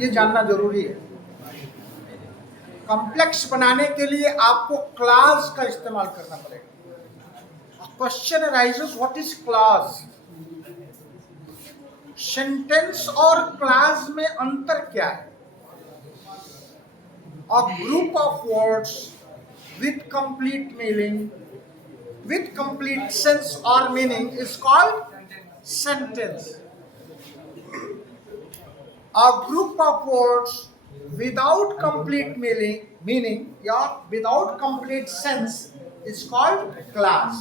ये जानना जरूरी है। कॉम्प्लेक्स बनाने के लिए आपको क्लास का इस्तेमाल करना पड़ेगा। Question arises, what is class? Sentence और क्लास में अंतर क्या है? A group of words with complete meaning, with complete sense or meaning is called sentence. A group of words without complete meaning or without complete sense is called class.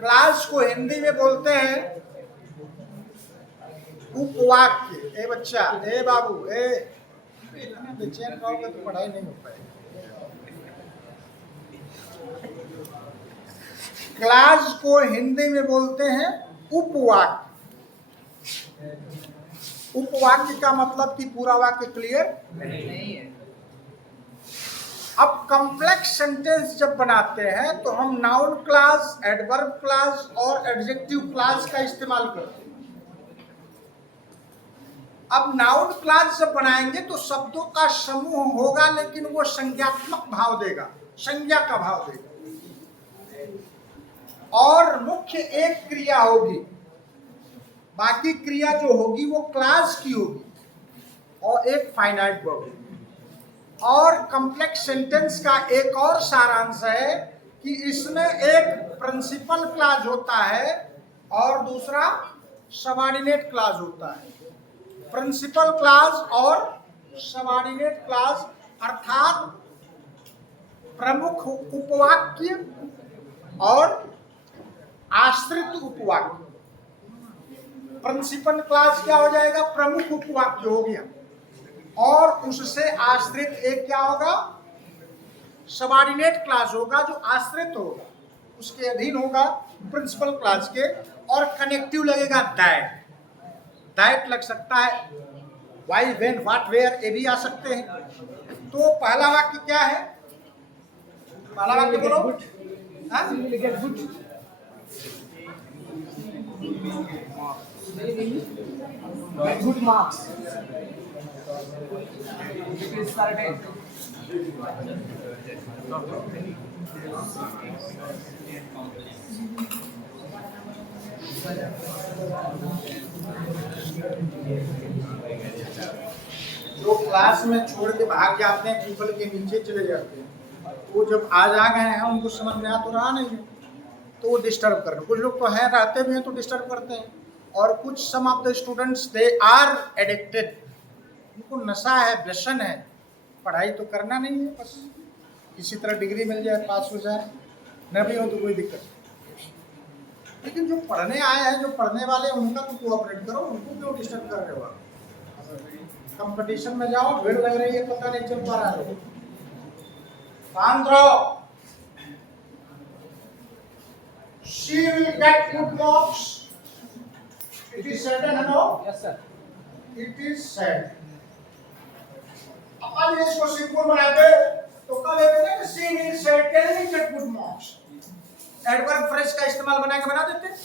Class को हिंदी में बोलते हैं उपवाक्य। ए बच्चा, ए बाबू, बेचैन रहोगे तो पढ़ाई नहीं हो पाएगी। क्लास को हिंदी में बोलते हैं उपवाक्य। उपवाक्य का मतलब कि पूरा वाक्य क्लियर नहीं है। अब कॉम्प्लेक्स सेंटेंस जब बनाते हैं तो हम नाउन क्लास, एडवर्ब क्लास और एडजेक्टिव क्लास का इस्तेमाल करते हैं। अब नाउन क्लास जब बनाएंगे तो शब्दों का समूह होगा, लेकिन वो संज्ञात्मक भाव देगा, संज्ञा का भाव देगा, और मुख्य एक क्रिया होगी, बाकी क्रिया जो होगी वो क्लास की होगी, और एक फाइनाइट वर्ब होगी। और कॉम्प्लेक्स सेंटेंस का एक और सारांश है कि इसमें एक प्रिंसिपल क्लास होता है और दूसरा सबऑर्डिनेट क्लास होता है। प्रिंसिपल क्लास और सबऑर्डिनेट क्लास अर्थात प्रमुख उपवाक्य और आश्रित उपवाक्य। प्रिंसिपल क्लास क्या हो जाएगा? प्रमुख उपवाक्य हो गया, और उससे आश्रित एक क्या होगा? सबऑर्डिनेट क्लास होगा, जो आश्रित होगा, उसके अधीन होगा प्रिंसिपल क्लास के, और कनेक्टिव लगेगा दैट। दैट लग सकता है, वाई, व्हेन, व्हाट, वेयर, ये भी आ सकते हैं। तो पहला वाक्य क्या है? पहला वाक्य बोलो। Good marks. It is certain. जो क्लास में छोड़ के भाग जाते हैं, पीपल के नीचे चले जाते हैं, वो जब आज आ गए हैं उनको समझ में आ तो रहा नहीं है, तो वो डिस्टर्ब कर रहे हैं। कुछ लोग तो हैं, रहते भी हैं तो डिस्टर्ब करते हैं, और कुछ some of the students they are addicted, उनको नशा है, व्यसन है। पढ़ाई तो करना नहीं है, बस किसी तरह डिग्री मिल जाए, पास हो जाए, न भी हो तो कोई दिक्कत नहीं। लेकिन जो पढ़ने आए हैं, जो पढ़ने वाले, उनका तो कोऑपरेट करो, उनको क्यों डिस्टर्ब कर रहे हो आप? कंपटीशन में जाओ, भीड़ लग रही है, पता नहीं चल पा रहा है। शांत रहो। She will get good marks. It is said, no? Yes, sir. It is said. अब इसको सिंपल बनाते तो कल कहते हैं कि she will said can we get good marks. Adverb phrase का इस्तेमाल बना के बना देते हैं।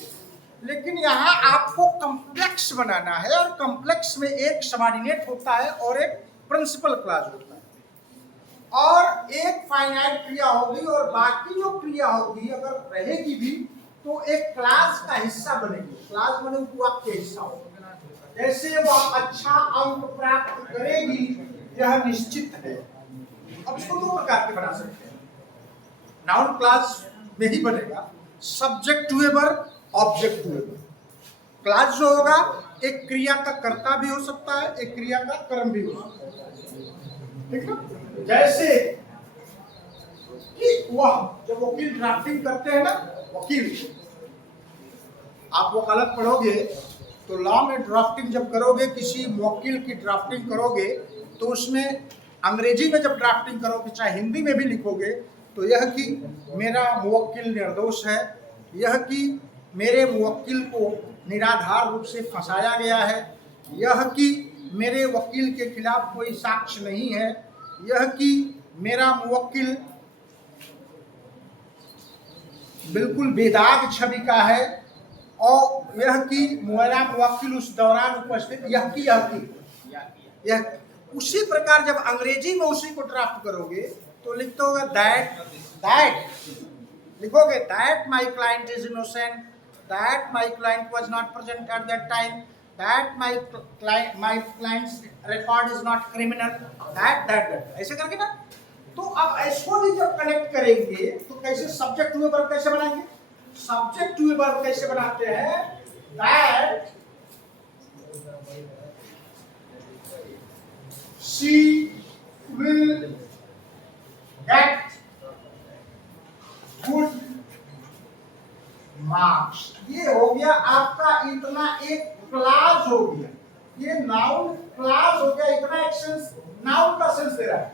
लेकिन यहाँ आपको कॉम्प्लेक्स बनाना है, और कॉम्प्लेक्स में एक सबऑर्डिनेट होता है और एक प्रिंसिपल क्लास होता है, और एक फाइनाइट क्रिया होगी, और बाकी जो क्रिया होगी अगर रहेगी भी तो एक क्लास का हिस्सा बनेगी। क्लास बने उपवाक्य के हिस्सा होगा। जैसे वह अच्छा अंक प्राप्त करेगी, यह निश्चित है। अब इसको दो प्रकार के बना सकते हैं। नाउन क्लास में ही बनेगा, सब्जेक्ट हुए वर्ब, ऑब्जेक्ट हुए वर्ब। क्लास जो होगा एक क्रिया का कर्ता भी हो सकता है, एक क्रिया का कर्म भी हो सकता है, ठीक ना? जैसे कि वह, जब वकील ड्राफ्टिंग करते हैं ना, वकील, आप वकालत पढ़ोगे तो लॉ में ड्राफ्टिंग जब करोगे, किसी वकील की ड्राफ्टिंग करोगे, तो उसमें अंग्रेजी में जब ड्राफ्टिंग करोगे, चाहे हिंदी में भी लिखोगे, तो यह कि मेरा मुवक्किल निर्दोष है, यह कि मेरे मुवक्किल को निराधार रूप से फंसाया गया है, यह कि मेरे वकील के खिलाफ कोई साक्ष्य नहीं है, यह कि मेरा मुवक्किल बिल्कुल बेदाग छवि का है, और यह कि मेरा मुवक्किल उस दौरान उपस्थित, यह कि यह उसी प्रकार जब अंग्रेजी में उसी को ड्राफ्ट करोगे तो लिखते होगा दैट लिखोगे that my client is innocent, that my client was not present at that time, that my clients record is not criminal, that ऐसे करके ना। तो अब इसको भी जब कनेक्ट करेंगे तो कैसे सब्जेक्ट टू वर्ब कैसे बनाएंगे? सब्जेक्ट टू वर्ब कैसे बनाते हैं? That she will get good marks। ये हो गया आपका इतना एक क्लास हो गया, ये नाउन क्लास हो गया, इतना एक्शन नाउन का सेंस दे रहा है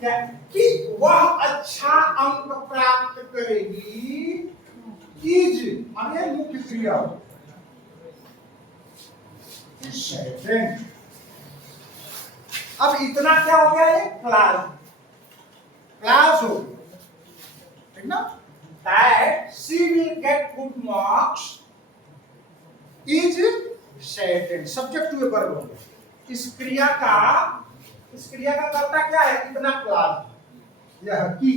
क्या कि वह अच्छा अंक प्राप्त करेगी। इज माने मुख्य क्रिया सेकंड। अब इतना क्या हो गया? ये क्लास हो गया, ठीक ना? That she will get good marks is second, subject to verb हो गया। इस क्रिया का कर्ता क्या है? इतना क्लास। यह कि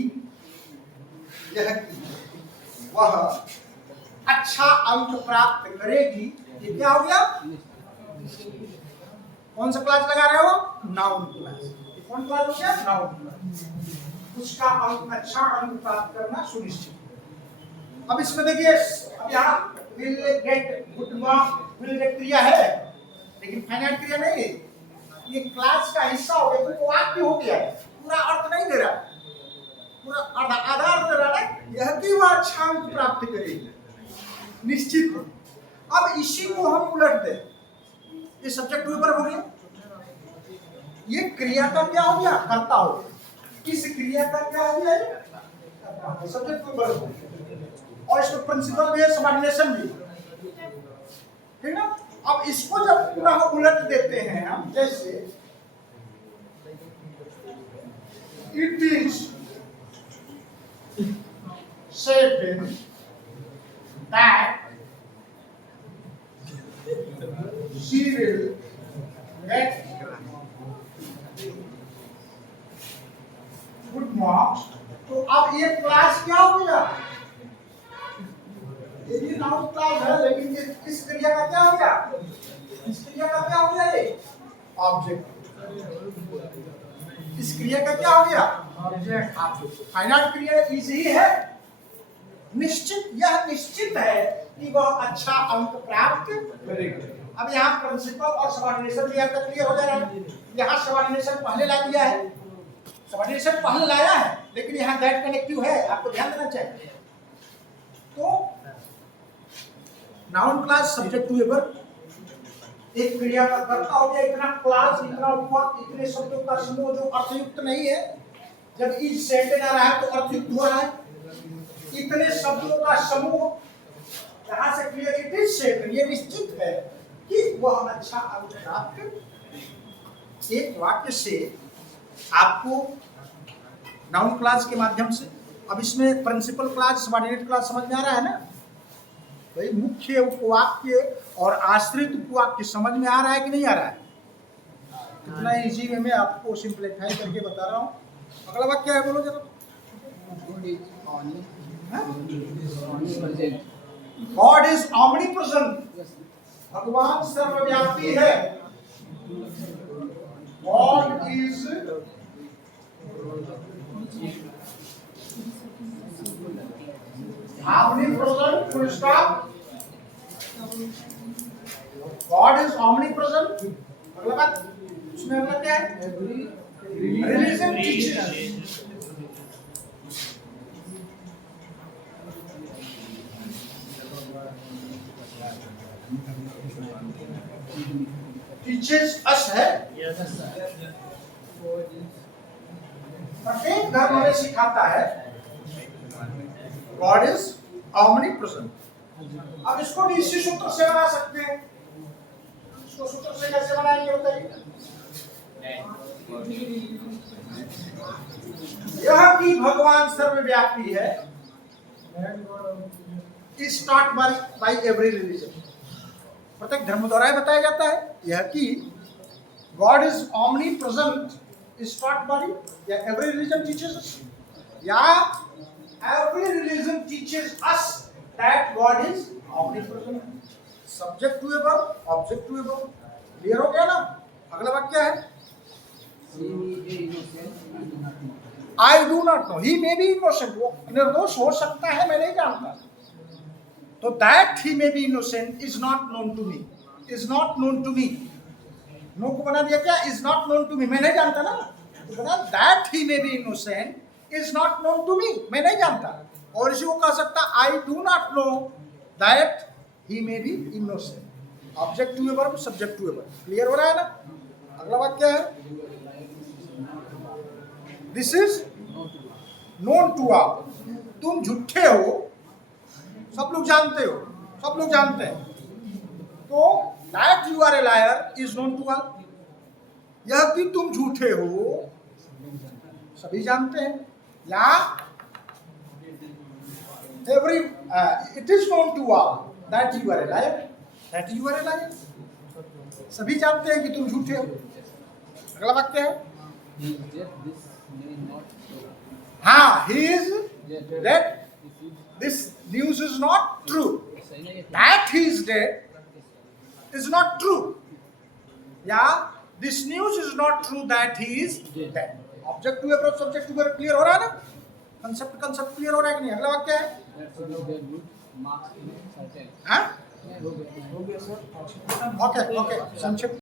वह अच्छा अंक प्राप्त करेगी, ये क्या हो गया? कौन सा क्लास लगा रहे हो? Noun class. कौन क्लास हो गया? Noun class. उसका अंक अच्छा अंक प्राप्त करना सुनिश्चित। अब इसमें देखिए, अब यहाँ will get good marks, will get क्रिया है लेकिन फाइनाइट क्रिया नहीं है, ये क्लास का हिस्सा हो गया, तो वाक्य हो गया, पूरा अर्थ नहीं दे रहा, पूरा आधा अर्थ दे रहा है यह कि वह अच्छा अंक प्राप्त करेगी निश्चित। अब इसी को हम उलट दें, ये सब्जेक्ट टू वर्ब हो गया, ये क्रिया का क्या हो गया? कर्ता हो गया। इस क्रिया का क्या हो गया? सब्जेक्ट टू वर्ब हो गया। और इसमें प्रिंसिपल भी है, सबऑर्डिनेशन भी, ठीक ना? अब इसको जब पूरा उलट देते हैं हम, जैसे it is certain that she will get good marks। तो अब ये क्लास क्या हो गया? ये भी नाउन क्लास है, लेकिन इस क्रिया का क्या हो गया? इस क्रिया का क्या हो गया? ये ऑब्जेक्ट। इस क्रिया का क्या हो गया? ऑब्जेक्ट। फाइनाइट क्रिया इज ही है, निश्चित, यह निश्चित है कि वह अच्छा अंक प्राप्त करेगा। अब यहाँ प्रिंसिपल और सबऑर्डिनेशन भी आपका क्लियर हो जा रहा है। यहाँ सबऑर्डिनेशन पहले ला दिया है, सबऑर्डिनेशन पहले लाया है, लेकिन यहाँ दैट कनेक्टिव है, आपको ध्यान देना चाहिए। तो noun clause subject to verb, एक क्रिया का कर्ता हो गया, इतना क्लास, इतना उपवाद, इतने शब्दों का समूह जो अर्थयुक्त नहीं है। जब इज सेंटेंस आ रहा है तो अर्थयुक्त हो रहा है। इतने शब्दों का समूह, यहां से क्लियर इट इज सेंटेंस, ये निश्चित है कि वह अच्छा अंक प्राप्त। एक वाक्य से आपको नाउन क्लास के माध्यम से, अब इसमें प्रिंसिपल क्लास, सबऑर्डिनेट क्लास समझ में आ रहा है ना भाई? मुख्य उपवाक्य और आश्रित उपवाक्य समझ में आ रहा है कि नहीं आ रहा है? कितना इजी वे में आपको सिंप्लीफाई करके बता रहा हूँ। अगला वाक्य है, बोलो जरा। गॉड इज ऑमनीप्रेजेंट, भगवान सर्वव्यापी है। God is omnipresent, full stop। God is omnipresent। अगला बात, उसमें अगला क्या है? Religion teaches us है। प्रत्येक धर्म हमें सिखाता है God is omnipresent। अब इसको भी इसी सूत्र से बना सकते हैं। इसको सूत्र से कैसे बनाएंगे बताइए? यह कि भगवान सर्वव्यापी है, is taught by every religion। प्रत्येक धर्म द्वारा ही बताया जाता है यह कि God is omnipresent is taught by या एवरी रिलीजन टीचेस अस या every religion teaches us that God is omnipresent subject to a verb object to a verb clear हो गया ना अगला वाक्य है I do not know he may be innocent वो निर्दोष हो सकता है मैं नहीं जानता तो that he may be innocent is not known to me is not known to me know को बना दिया क्या is not known to me मैं नहीं जानता ना तो बना that he may be innocent is not known to me मैं नहीं जानता और इसी को कह सकता I do not know that he may be innocent object to a verb subject to a verb clear हो रहा है ना अगला वाक्य है this is known to all तुम झूठे हो सब लोग जानते हो सब लोग जानते हैं तो that you are a liar is known to all यह कि तुम झूठे हो सभी जानते हैं या every it is known to all that you are a liar that you are a liar सभी जानते हैं कि तुम झूठे हो अगला वाक्य है हाँ he is dead this news is not true that he is dead is not true yeah this news is not true that he is dead object to verb subject to verb clear हो रहा है ना concept clear हो रहा है कि नहीं अगला वाक्य है हाँ ओके संक्षिप्त